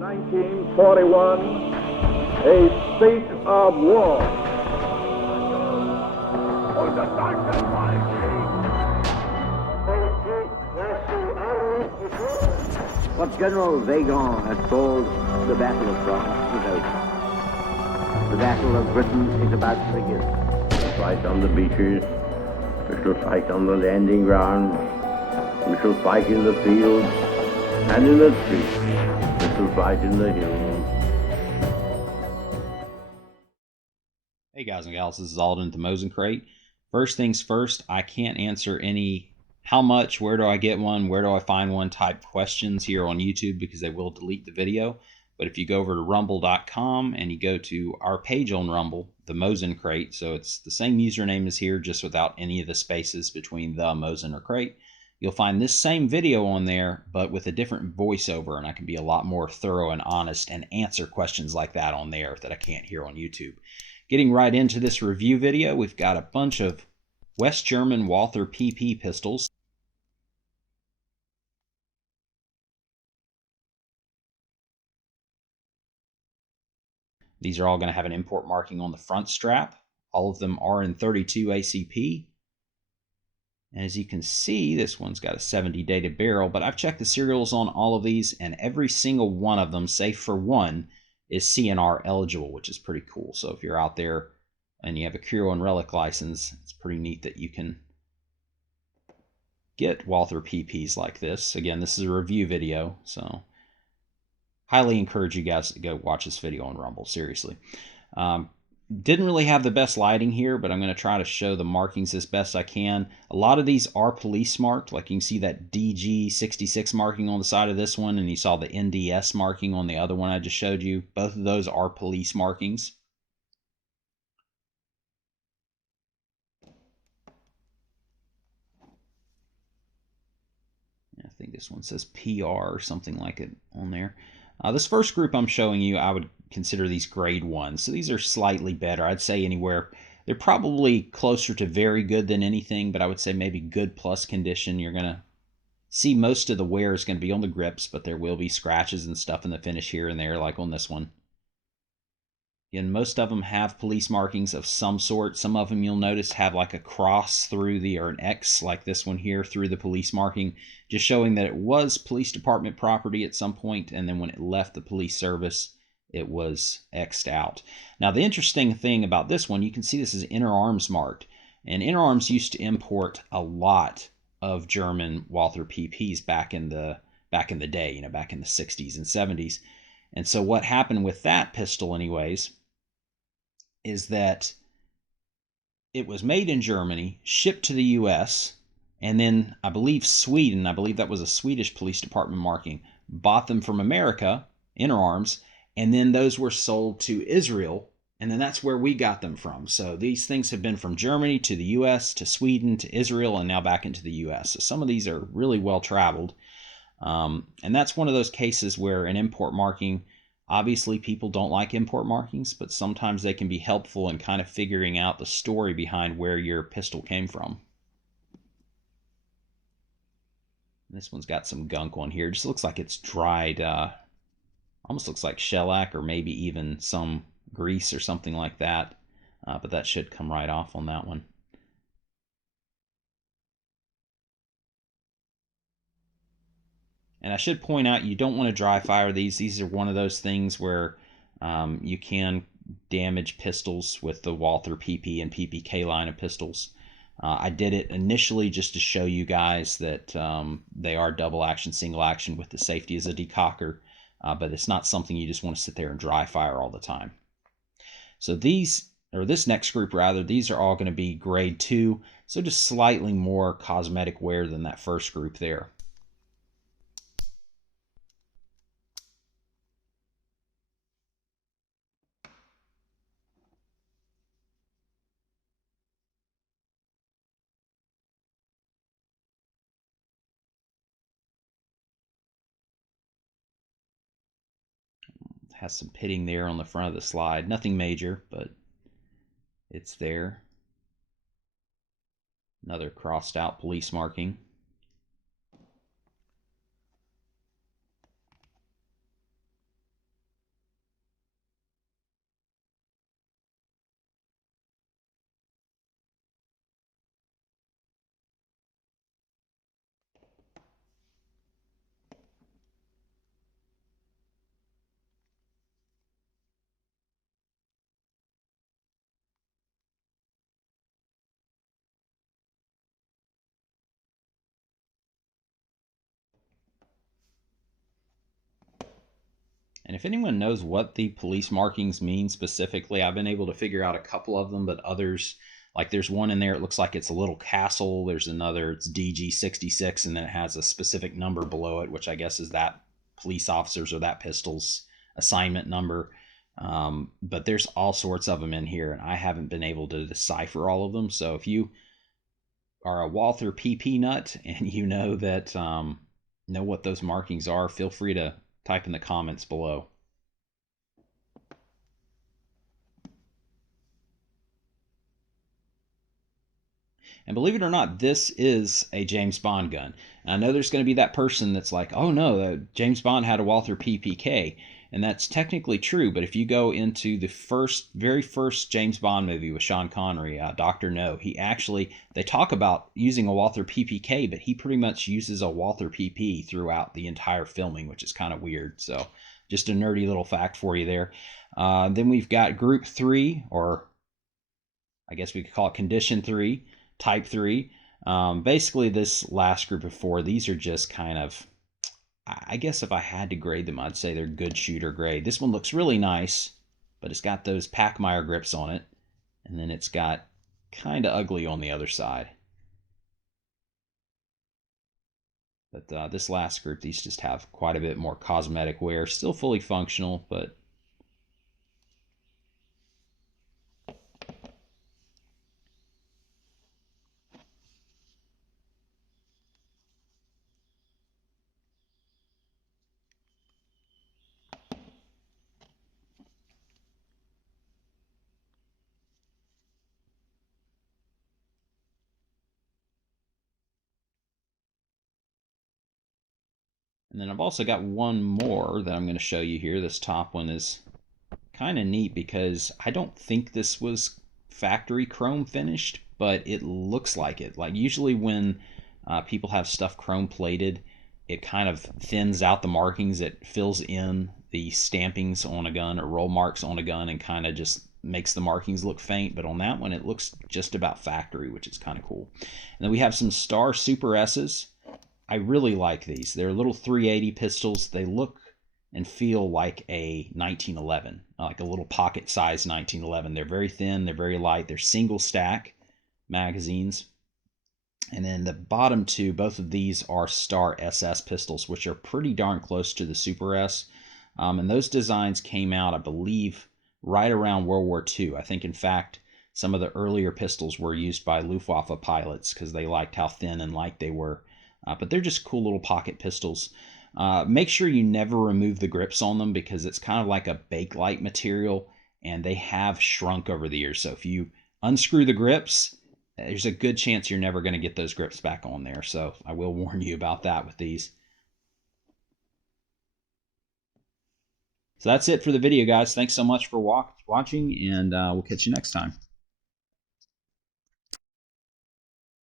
1941, a state of war. What General Vagon had called the Battle of France was over. The Battle of Britain is about to begin. We shall fight on the beaches, we shall fight on the landing grounds, we shall fight in the fields and in the streets, we shall fight in the hills. Hey guys and gals, this is Alden at the Mosin Crate. First things first, I can't answer any how much, where do I get one, where do I find one type questions here on YouTube because they will delete the video. But if you go over to rumble.com and you go to our page on Rumble, the Mosin Crate, so it's the same username as here, just without any of the spaces between the Mosin or Crate, you'll find this same video on there, but with a different voiceover, and I can be a lot more thorough and honest and answer questions like that on there that I can't hear on YouTube. Getting right into this review video, we've got a bunch of West German Walther PP pistols. These are all going to have an import marking on the front strap. All of them are in 32 ACP. And as you can see, this one's got a 70 dated barrel, but I've checked the serials on all of these, and every single one of them, save for one, is CNR eligible, which is pretty cool. So if you're out there and you have a Curio and Relic license, it's pretty neat that you can get Walther PPs like this. Again, this is a review video, so highly encourage you guys to go watch this video on Rumble, seriously. Didn't really have the best lighting here, but I'm going to try to show the markings as best I can. A lot of these are police marked, like you can see that DG66 marking on the side of this one, and you saw the NDS marking on the other one I just showed you. Both of those are police markings. I think this one says PR or something like it on there. This first group I'm showing you, I would consider these grade 1. So these are slightly better. I'd say anywhere, they're probably closer to very good than anything, but I would say maybe good plus condition. You're going to see most of the wear is going to be on the grips, but there will be scratches and stuff in the finish here and there, like on this one. And most of them have police markings of some sort. Some of them you'll notice have like a cross through the, or an X like this one here through the police marking, just showing that it was police department property at some point, and then when it left the police service, it was X'd out. Now the interesting thing about this one, you can see this is inner arms marked, and inner arms used to import a lot of German Walther PPs back in the day, you know, back in the 60s and 70s. And so what happened with that pistol anyways is that it was made in Germany, shipped to the US, and then I believe Sweden, I believe that was a Swedish police department marking, bought them from America, inner arms, and then those were sold to Israel, and then that's where we got them from. So these things have been from Germany to the US, to Sweden, to Israel, and now back into the US. So some of these are really well traveled. And that's one of those cases where an import marking, obviously people don't like import markings, but sometimes they can be helpful in kind of figuring out the story behind where your pistol came from. This one's got some gunk on here. It just looks like it's dried, almost looks like shellac or maybe even some grease or something like that. But that should come right off on that one. And I should point out, you don't want to dry fire these. These are one of those things where you can damage pistols with the Walther PP and PPK line of pistols. I did it initially just to show you guys that they are double action, single action with the safety as a decocker, but it's not something you just want to sit there and dry fire all the time. So these, or this next group rather, these are all going to be grade 2, so just slightly more cosmetic wear than that first group there. Has some pitting there on the front of the slide. Nothing major, but it's there. Another crossed out police marking. And if anyone knows what the police markings mean specifically, I've been able to figure out a couple of them, but others, like there's one in there, it looks like it's a little castle. There's another, it's DG66, and then it has a specific number below it, which I guess is that police officer's or that pistol's assignment number. But there's all sorts of them in here, and I haven't been able to decipher all of them. So if you are a Walther PP nut and you know that know what those markings are, feel free to type in the comments below. And believe it or not, this is a James Bond gun. And I know there's going to be that person that's like, oh no, James Bond had a Walther PPK. And that's technically true, but if you go into the very first James Bond movie with Sean Connery, Dr. No, they talk about using a Walther PPK, but he pretty much uses a Walther PP throughout the entire filming, which is kind of weird. So just a nerdy little fact for you there. Then we've got Group 3, or I guess we could call it Condition 3, Type 3. Basically, this last group of 4, these are just kind of, I guess if I had to grade them, I'd say they're good shooter grade. This one looks really nice, but it's got those Pachmayr grips on it, and then it's got kind of ugly on the other side. But this last group, these just have quite a bit more cosmetic wear. Still fully functional, but and then I've also got one more that I'm going to show you here. This top one is kind of neat because I don't think this was factory chrome finished, but it looks like it. Like usually when people have stuff chrome plated, it kind of thins out the markings. It fills in the stampings on a gun or roll marks on a gun and kind of just makes the markings look faint. But on that one, it looks just about factory, which is kind of cool. And then we have some Star Super S's. I really like these. They're little 380 pistols. They look and feel like a 1911, like a little pocket-sized 1911. They're very thin. They're very light. They're single stack magazines. And then the bottom two, both of these are Star SS pistols, which are pretty darn close to the Super S. And those designs came out, I believe, right around World War II. I think, in fact, some of the earlier pistols were used by Luftwaffe pilots because they liked how thin and light they were. But they're just cool little pocket pistols. Make sure you never remove the grips on them because it's kind of like a Bakelite material and they have shrunk over the years. So if you unscrew the grips, there's a good chance you're never going to get those grips back on there. So I will warn you about that with these. So that's it for the video, guys. Thanks so much for watching, and we'll catch you next time.